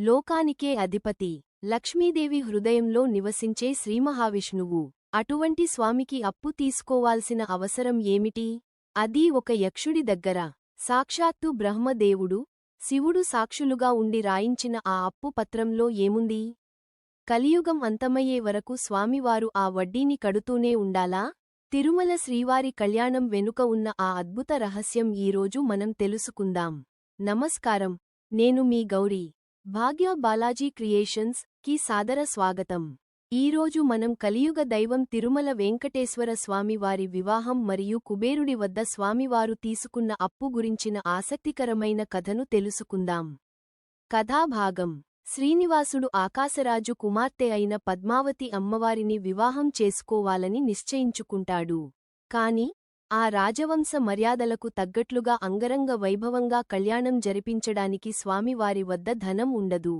లోకానికే అధిపతి, లక్ష్మీదేవి హృదయంలో నివసించే శ్రీమహావిష్ణువు. అటువంటి స్వామికి అప్పు తీసుకోవాల్సిన అవసరం ఏమిటి? అదీ ఒక యక్షుడి దగ్గర. సాక్షాత్తు బ్రహ్మదేవుడు, శివుడు సాక్షులుగా ఉండి రాయించిన ఆ అప్పు పత్రంలో ఏముంది? కలియుగం అంతమయ్యే వరకు స్వామివారు ఆ వడ్డీని కడుతూనే ఉండాలా? తిరుమల శ్రీవారి కళ్యాణం వెనుక ఉన్న ఆ అద్భుత రహస్యం ఈరోజు మనం తెలుసుకుందాం. నమస్కారం, నేను మీ గౌరీ. భాగ్య బాలాజీ క్రియేషన్స్ కి సాదర స్వాగతం. ఈరోజు మనం కలియుగ దైవం తిరుమల వెంకటేశ్వర స్వామివారి వివాహం మరియు కుబేరుడి వద్ద స్వామివారు తీసుకున్న అప్పు గురించిన ఆసక్తికరమైన కథను తెలుసుకుందాం. కథాభాగం: శ్రీనివాసుడు ఆకాశరాజు కుమార్తె అయిన పద్మావతి అమ్మవారిని వివాహం చేసుకోవాలని నిశ్చయించుకుంటాడు. కాని ఆ రాజవంశ మర్యాదలకు తగ్గట్లుగా అంగరంగ వైభవంగా కళ్యాణం జరిపించడానికి స్వామివారి వద్ద ధనం ఉండదు.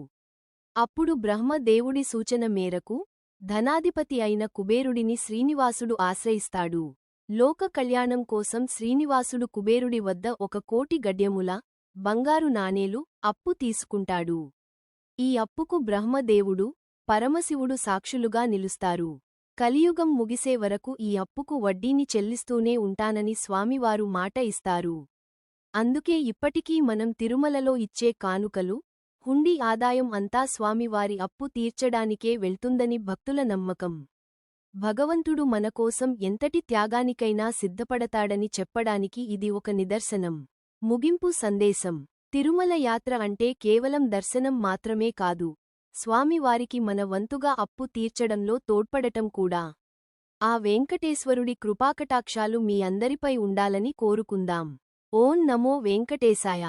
అప్పుడు బ్రహ్మదేవుడి సూచన మేరకు ధనాధిపతి అయిన కుబేరుడిని శ్రీనివాసుడు ఆశ్రయిస్తాడు. లోక కళ్యాణం కోసం శ్రీనివాసుడు కుబేరుడి వద్ద 1 కోటి గడ్యముల బంగారు నాణేలు అప్పు తీసుకుంటాడు. ఈ అప్పుకు బ్రహ్మదేవుడు, పరమశివుడు సాక్షులుగా నిలుస్తారు. కలియుగం ముగిసే వరకు ఈ అప్పుకు వడ్డీని చెల్లిస్తూనే ఉంటానని స్వామివారు మాట ఇస్తారు. అందుకే ఇప్పటికీ మనం తిరుమలలో ఇచ్చే కానుకలు, హుండీ ఆదాయం అంతా స్వామివారి అప్పు తీర్చడానికే వెళ్తుందని భక్తుల నమ్మకం. భగవంతుడు మనకోసం ఎంతటి త్యాగానికైనా సిద్ధపడతాడని చెప్పడానికి ఇది ఒక నిదర్శనం. ముగింపు సందేశం: తిరుమల యాత్ర అంటే కేవలం దర్శనం మాత్రమే కాదు, స్వామివారికి మన వంతుగా అప్పు తీర్చడంలో తోడ్పడటం కూడా. ఆ వెంకటేశ్వరుడి కృపాకటాక్షాలు మీ అందరిపై ఉండాలని కోరుకుందాం. ఓం నమో వెంకటేశాయ.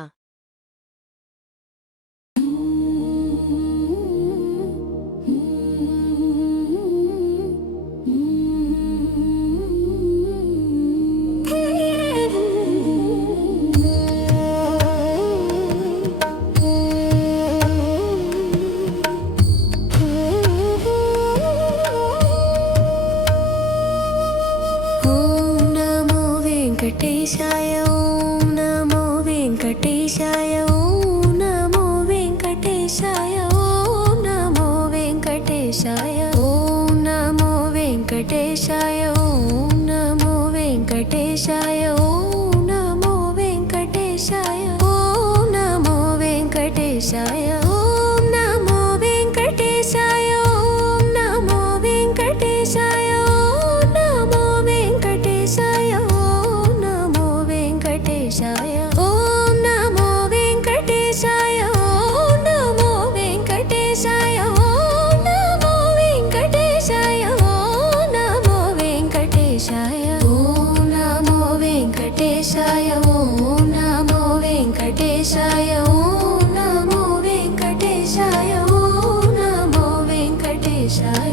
వెంకటేశాయ ఓం నమో వెంకటేశాయ ఓం నమో వెంకటేశాయ ఓం నమో వెంకటేశాయ ఓం నమో వెంకటేశాయ ఓం నమో వెంకటేశాయ ఓం నమో వెంకటేశాయ ఓం నమో వెంకటేశాయ ఓం నమో వెంకటేశాయ ఓం నమో వెంకటేశాయ ఓం నమో వెంకటేశాయ ఓం నమో వెంకటేశాయ ఓం నమో వెంకటేశాయ ఓం నమో వెంకటేశాయ ఓం నమో వెంకటేశాయ ఓం నమో వెంకటేశాయ ఓం నమో వెంకటేశాయ ఓం నమో వెంకటేశాయ ఓం నమో వెంకటేశాయ ఓం నమో వెంకటేశాయ.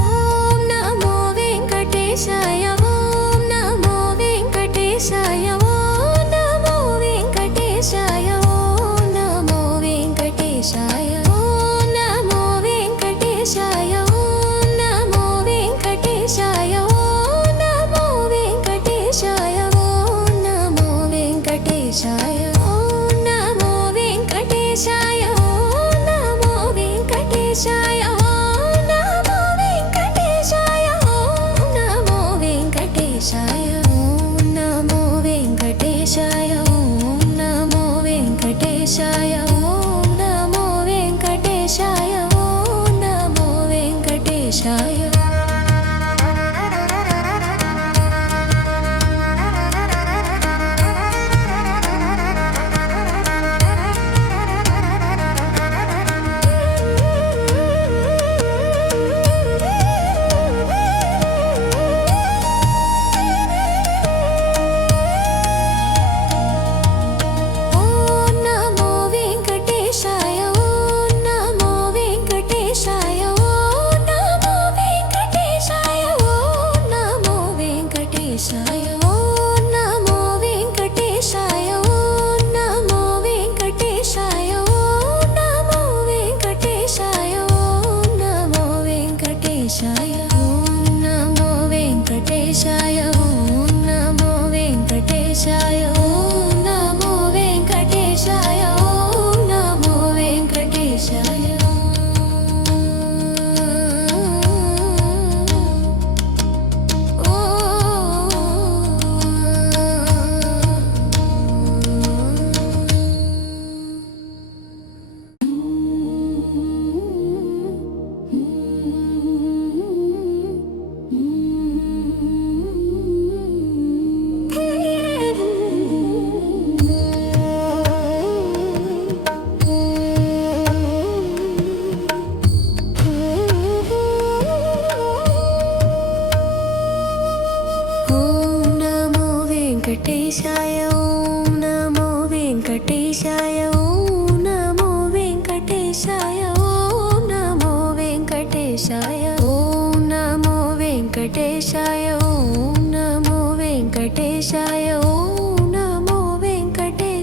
ఓం నమో వెంకటేశాయ ఓం నమో వెంకటేశాయ ఓం నమో వెంకటేశాయ ఓం నమో వెంకటేశాయ ఓం నమో వెంకటేశాయ ఓం నమో వెంకటేశాయ ఓం నమో వెంకటేశాయ ఓం నమో వెంకటేశాయ ఓం నమో వెంకటేశాయ ఓం నమో వెంకటేశాయ ఓం నమో వెంకటేశాయ ఓం నమో వెంకటేశాయ ఓం నమో వెంకటేశాయ ఓం నమో వెంకటేశాయ ఓం నమో వెంకటేశాయ ఓం నమో వెంకటేశాయ.